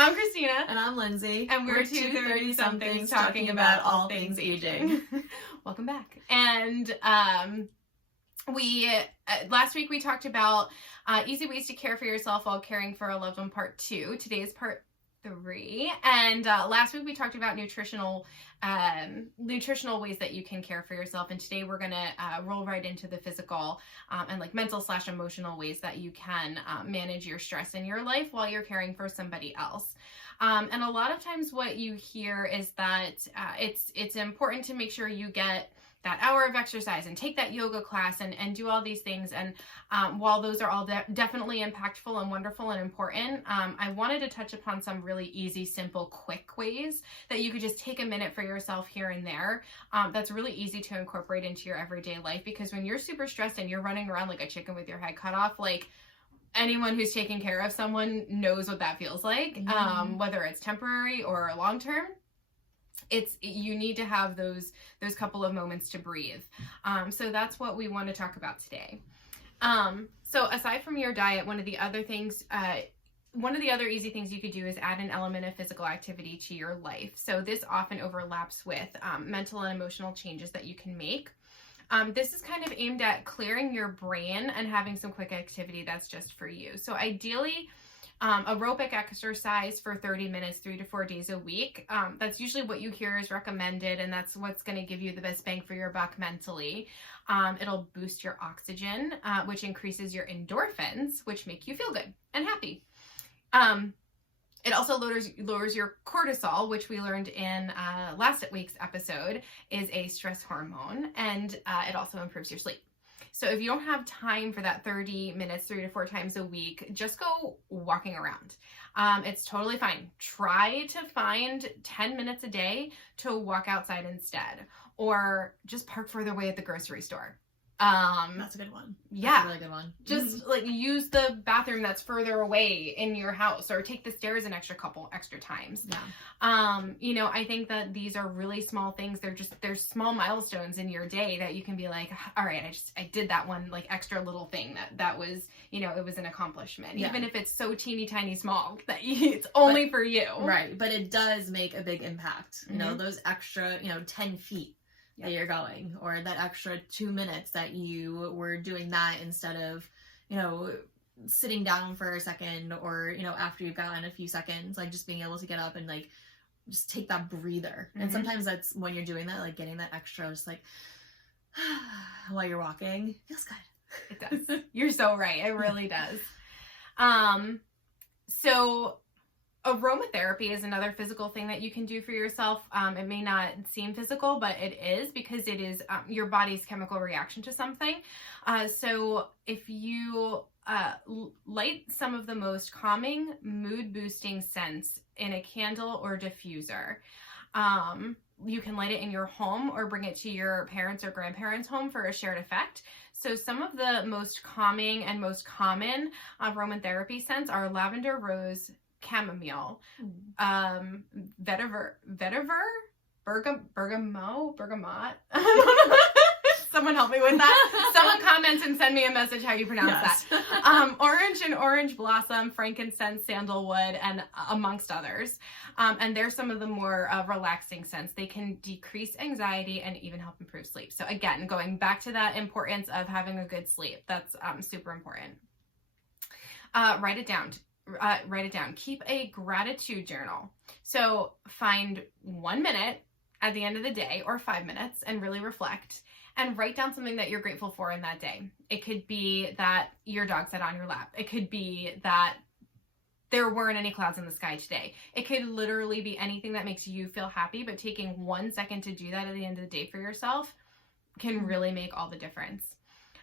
I'm Christina. And I'm Lindsay. And we're two 30-somethings talking about all things aging. Welcome back. And last week we talked about easy ways to care for yourself while caring for a loved one, part 2. Today is part 3. And last week we talked about nutritional ways that you can care for yourself. And today we're going to roll right into the physical and like mental/emotional ways that you can manage your stress in your life while you're caring for somebody else. And a lot of times what you hear is that it's important to make sure you get that hour of exercise and take that yoga class and do all these things. And while those are all definitely impactful and wonderful and important, I wanted to touch upon some really easy, simple, quick ways that you could just take a minute for yourself here and there. That's really easy to incorporate into your everyday life, because when you're super stressed and you're running around like a chicken with your head cut off, like anyone who's taking care of someone knows what that feels like, whether it's temporary or long-term. You need to have those couple of moments to breathe. So that's what we want to talk about today. So aside from your diet, one of the other easy things you could do is add an element of physical activity to your life. So this often overlaps with mental and emotional changes that you can make. This is kind of aimed at clearing your brain and having some quick activity that's just for you. So ideally, aerobic exercise for 30 minutes, 3 to 4 days a week. That's usually what you hear is recommended, and that's what's going to give you the best bang for your buck mentally. It'll boost your oxygen, which increases your endorphins, which make you feel good and happy. It also lowers your cortisol, which we learned in last week's episode is a stress hormone, and it also improves your sleep. So if you don't have time for that 30 minutes, 3 to 4 times a week, just go walking around. It's totally fine. Try to find 10 minutes a day to walk outside instead, or just park further away at the grocery store. That's a good one. Yeah. That's a really good one. Just like use the bathroom that's further away in your house, or take the stairs an extra times. Yeah. I think that these are really small things. There's small milestones in your day that you can be like, all right, I did that one like extra little thing that was, it was an accomplishment. Yeah. Even if it's so teeny tiny small that it's only for you. Right. But it does make a big impact. Those extra, 10 feet. That you're going, or that extra 2 minutes that you were doing that instead of, sitting down for a second, or, after you've gotten a few seconds, like just being able to get up and like just take that breather. And sometimes that's when you're doing that, like getting that extra, just like while you're walking, feels good. It does. You're so right. It really does. So aromatherapy is another physical thing that you can do for yourself. It may not seem physical, but it is, because it is your body's chemical reaction to something. So if you light some of the most calming, mood-boosting scents in a candle or diffuser, you can light it in your home or bring it to your parents' or grandparents' home for a shared effect. So some of the most calming and most common aromatherapy scents are lavender, rose, chamomile, vetiver, bergamot. Someone help me with that. Someone comment and send me a message how you pronounce that. Orange and orange blossom, frankincense, sandalwood, and amongst others. And they're some of the more relaxing scents. They can decrease anxiety and even help improve sleep. So again, going back to that importance of having a good sleep, that's super important. Write it down. Keep a gratitude journal. So find 1 minute at the end of the day, or 5 minutes, and really reflect and write down something that you're grateful for in that day. It could be that your dog sat on your lap. It could be that there weren't any clouds in the sky today. It could literally be anything that makes you feel happy, but taking 1 second to do that at the end of the day for yourself can really make all the difference.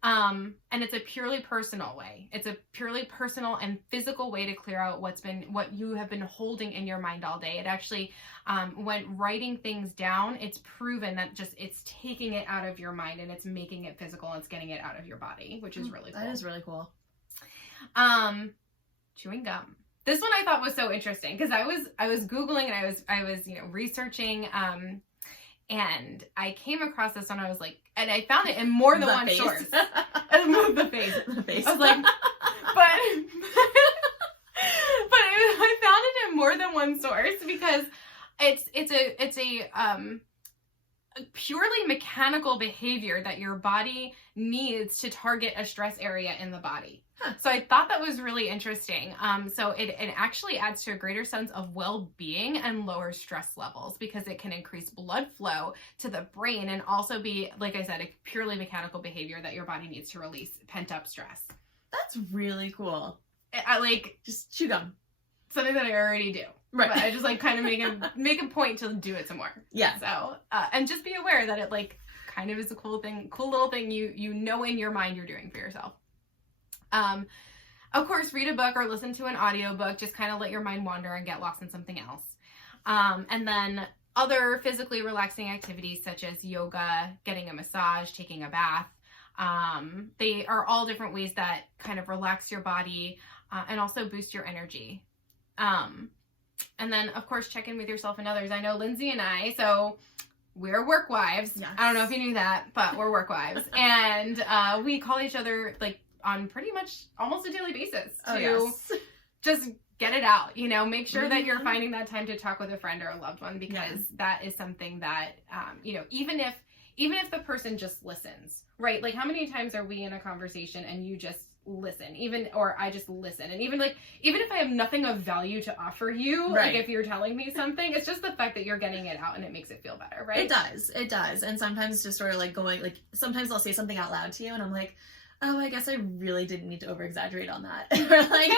And it's a purely personal way. It's a purely personal and physical way to clear out what you have been holding in your mind all day. It actually, when writing things down, it's proven that it's taking it out of your mind and it's making it physical and it's getting it out of your body, which is really cool. That is really cool. Chewing gum. This one I thought was so interesting because I was Googling and I was researching, and I came across this one. I was like, and I found it in more than one source. The face. I was like, but I found it in more than one source because it's a purely mechanical behavior that your body needs to target a stress area in the body. Huh. So I thought that was really interesting. So it actually adds to a greater sense of well-being and lower stress levels because it can increase blood flow to the brain and also be, like I said, a purely mechanical behavior that your body needs to release pent-up stress. That's really cool. I like just chew gum. Something that I already do. Right. But I just like kind of make a point to do it some more. Yeah. So, and just be aware that it like kind of is a cool little thing you know in your mind you're doing for yourself. Of course, read a book or listen to an audiobook, just kind of let your mind wander and get lost in something else. And then other physically relaxing activities such as yoga, getting a massage, taking a bath. They are all different ways that kind of relax your body and also boost your energy. And then, of course, check in with yourself and others. I know Lindsay and I, so we're work wives. Yes. I don't know if you knew that, but we're work wives. And we call each other, like, on pretty much almost a daily basis to just get it out. You know, make sure that you're finding that time to talk with a friend or a loved one because that is something that, you know, even if the person just listens, right? Like, how many times are we in a conversation and you just listen, or I just listen, and even if I have nothing of value to offer you, like if you're telling me something, it's just the fact that you're getting it out and it makes it feel better, right? It does. And sometimes just sort of like going, like, sometimes I'll say something out loud to you and I'm like, oh, I guess I really didn't need to over exaggerate on that. Or like,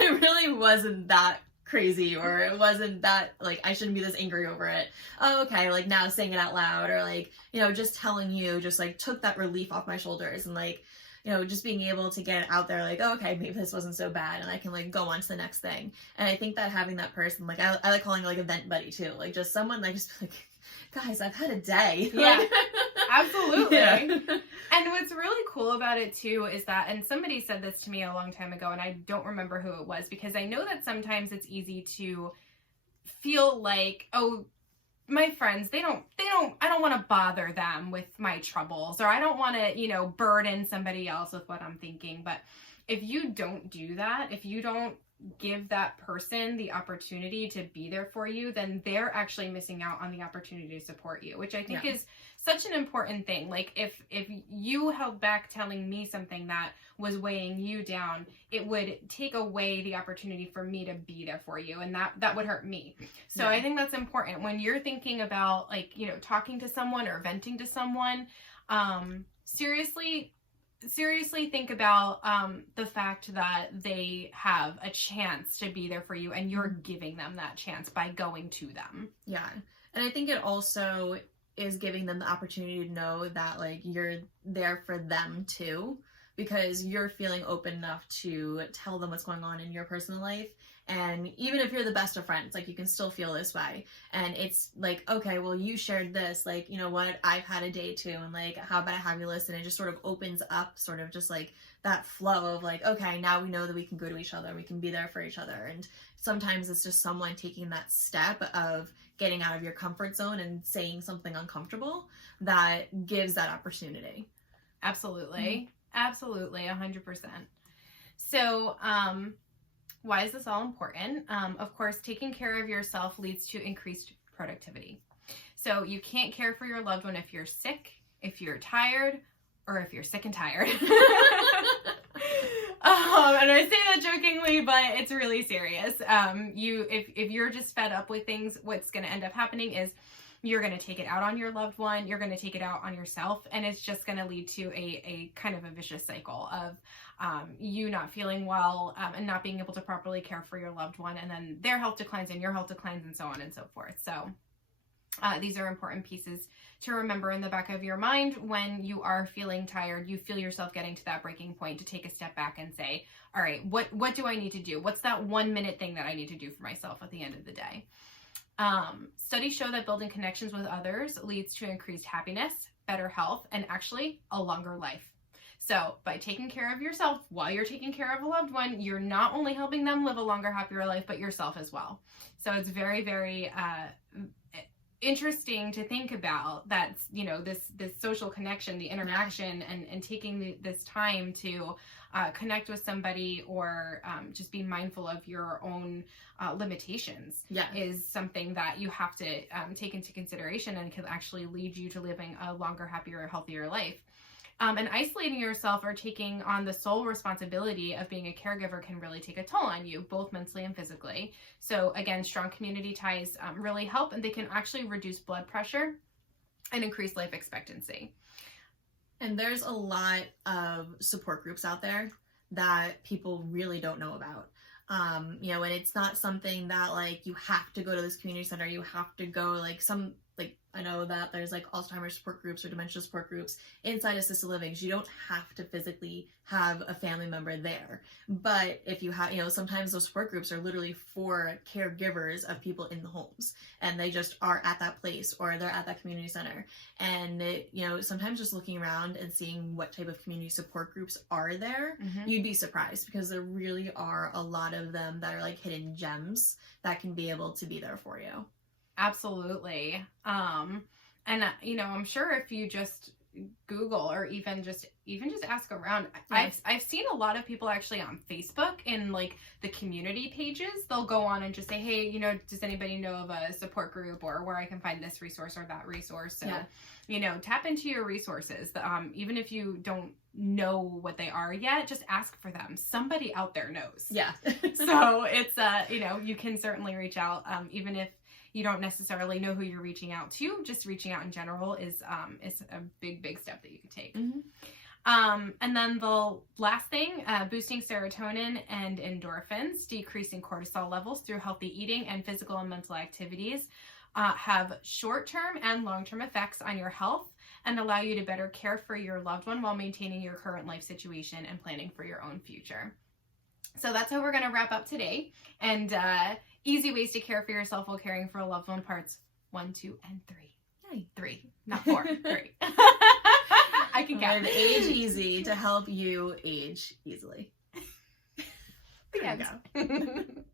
it really wasn't that crazy, or it wasn't that, like, I shouldn't be this angry over it. Oh, okay, like now saying it out loud, or like, you know, just telling you just like took that relief off my shoulders, and like, you know, just being able to get it out there, like, oh, okay, maybe this wasn't so bad, and I can like go on to the next thing. And I think that having that person, like, I like calling it like a vent buddy too, like just someone like just like, guys, I've had a day. Yeah, absolutely. Yeah. And what's really cool about it too is that, and somebody said this to me a long time ago, and I don't remember who it was, because I know that sometimes it's easy to feel like, oh, my friends, I don't want to bother them with my troubles, or I don't want to, you know, burden somebody else with what I'm thinking. But if you don't do that, if you don't give that person the opportunity to be there for you, then they're actually missing out on the opportunity to support you, which I think is such an important thing. Like, if you held back telling me something that was weighing you down, it would take away the opportunity for me to be there for you, and that would hurt me. So I think that's important when you're thinking about, like, you know, talking to someone or venting to someone. Seriously think about the fact that they have a chance to be there for you, and you're giving them that chance by going to them. Yeah. And I think it also is giving them the opportunity to know that, like, you're there for them too, because you're feeling open enough to tell them what's going on in your personal life. And even if you're the best of friends, like, you can still feel this way. And it's like, okay, well, you shared this, like, you know what, I've had a day too, and like, how about I have you listen? It just sort of opens up sort of just like that flow of like, okay, now we know that we can go to each other, we can be there for each other. And sometimes it's just someone taking that step of getting out of your comfort zone and saying something uncomfortable that gives that opportunity. Absolutely. Absolutely. 100%. So, why is this all important? Of course, taking care of yourself leads to increased productivity. So you can't care for your loved one if you're sick, if you're tired, or if you're sick and tired. And I say that jokingly, but it's really serious. If you're just fed up with things, what's going to end up happening is you're going to take it out on your loved one, you're going to take it out on yourself, and it's just going to lead to a kind of a vicious cycle of you not feeling well and not being able to properly care for your loved one, and then their health declines and your health declines, and so on and so forth. So these are important pieces to remember in the back of your mind when you are feeling tired, you feel yourself getting to that breaking point, to take a step back and say, all right, what do I need to do? What's that 1 minute thing that I need to do for myself at the end of the day? Studies show that building connections with others leads to increased happiness, better health, and actually a longer life. So by taking care of yourself while you're taking care of a loved one, you're not only helping them live a longer, happier life, but yourself as well. So it's very, very interesting to think about that, you know, this social connection, the interaction, and taking this time to connect with somebody, or just be mindful of your own limitations is something that you have to take into consideration, and can actually lead you to living a longer, happier, healthier life. And isolating yourself or taking on the sole responsibility of being a caregiver can really take a toll on you, both mentally and physically. So again, strong community ties really help, and they can actually reduce blood pressure and increase life expectancy. And there's a lot of support groups out there that people really don't know about. And it's not something that like you have to go to this community center, you have to go I know that there's like Alzheimer's support groups or dementia support groups inside assisted living. You don't have to physically have a family member there. But if you have, sometimes those support groups are literally for caregivers of people in the homes, and they just are at that place or they're at that community center. And, sometimes just looking around and seeing what type of community support groups are there, you'd be surprised, because there really are a lot of them that are like hidden gems that can be able to be there for you. Absolutely. And I'm sure if you just Google, or even just ask around, Yes. I've seen a lot of people actually on Facebook in like the community pages. They'll go on and just say, hey, does anybody know of a support group, or where I can find this resource or that resource? So, tap into your resources. Even if you don't know what they are yet, just ask for them. Somebody out there knows. Yeah. So it's, you can certainly reach out, even if you don't necessarily know who you're reaching out to. Just reaching out in general is a big step that you can take. And then the last thing, boosting serotonin and endorphins, decreasing cortisol levels through healthy eating and physical and mental activities, have short-term and long-term effects on your health, and allow you to better care for your loved one while maintaining your current life situation and planning for your own future. So that's how we're going to wrap up today. And easy ways to care for yourself while caring for a loved one, parts 1, 2, and 3. Yay. 3, not 4, 3. I can count. With Age Easy to help you age easily. The end.